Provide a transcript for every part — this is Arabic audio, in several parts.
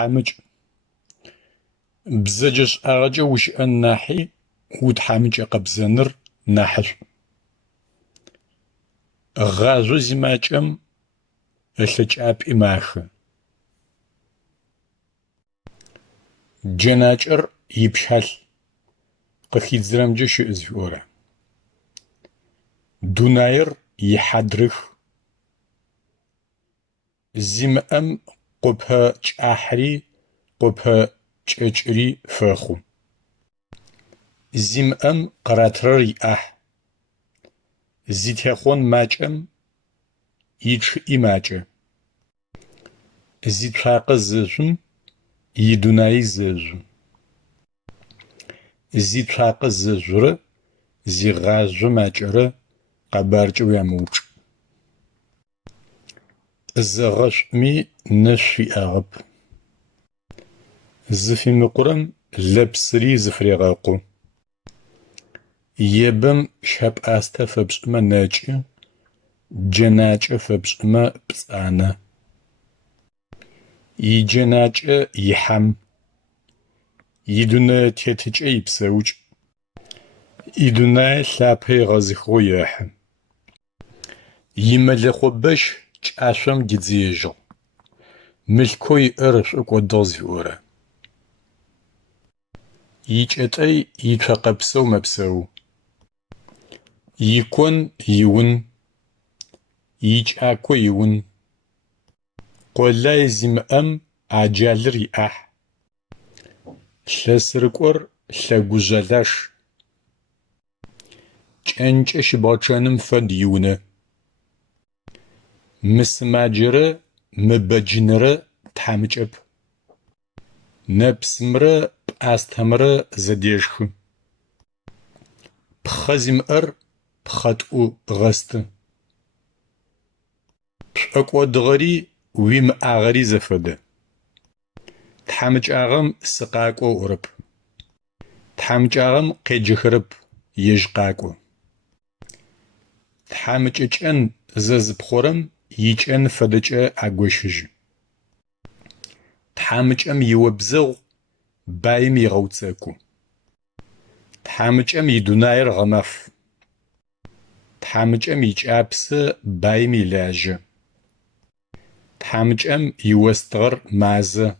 وتحامج بزجش أغجى وش الناحي وتحامج قبزنر ناحر غازو زماجم الحجاب إماخ جناجر يبشال قخيد زرمجة شئزورة دوناير يحدرخ زمأم قبها جاحري قبها جاجري فاخو زمأم قراتر يأح زيتيخون ماجم يجح إماجة زيتراق زيزون يدوناي زيزون زيتراق زيزورة زيغازو ماجرة قبارج وياموج زغشمي نشي أغب زفي مقرم لبسري زفريغاقو يبم شاب آستا فبسما ناجي جناجة فبسما بسانا يجناجة يحم يدونا تيتج أي بسوج يدونا ثابي غزخو يحم يملخو بش جاشم جزيجو ملكوي إرش أقودوزي ورا يجأتأي يتفقبسو مبسو يكون يون يجأكو يون قولا زمأم عجالر يأح شلسرقور شلقوزالاش جنجش باچانم فد يونه مسماجرة مبجنرة تحمجب نبسمرة بأستمرة زديشخ بخزمر بخطو غست بشأكو دغري ويم آغري زفده تحمج آغم سقاكو أورب تحمج آغم قيجخرب يجقاكو تحمج اجن ززبخورم يجن فدجة أغوشج تحمج أم يوبزغ بايم يغوتساكو تحمج أم يدوناير غمف تحمج أم يجابس بايم يلاج تحمج أم يوستغر مازه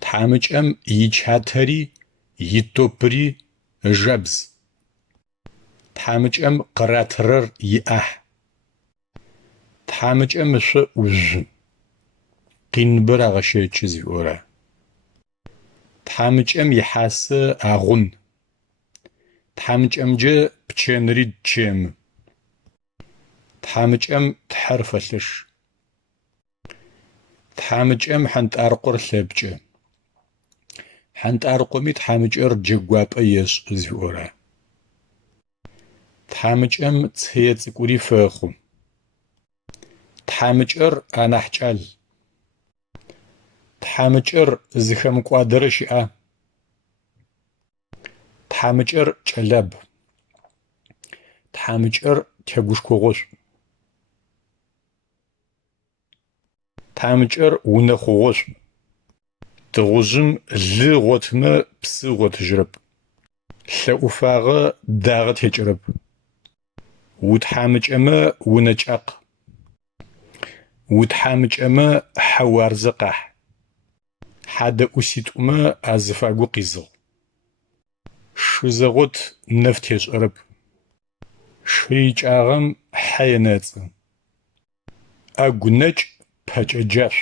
تحمج أم يجهاتري يتوبري جبز تحمج أم قراترر يأح تحمج أم شو وج قينبر أغشي تشزي ورا تحمج أم يحاس أغن تحمج أم جا بچنري تشيم تحمج أم تحرفلش تحمج أم حنت أرقر ثبجة حنت أرقمي تحمج جواب أيش زورا تحمج أم تهيت كوري فاخو تحمج أنا حجال تحمج زخم قادرش تحمج جلب تحمج تغوش كوغوش تحمج ونخوغوش تغوزم لي غوتما بس غوتجرب لأفاغ داغت هجرب وتحمج أما ونجاق وتحمج أما حوار زقاح حدا أسيت أما أزفاقو قيزل شو زغوت نفت هجرب شريج آغم حينات أقنج بحج أجاش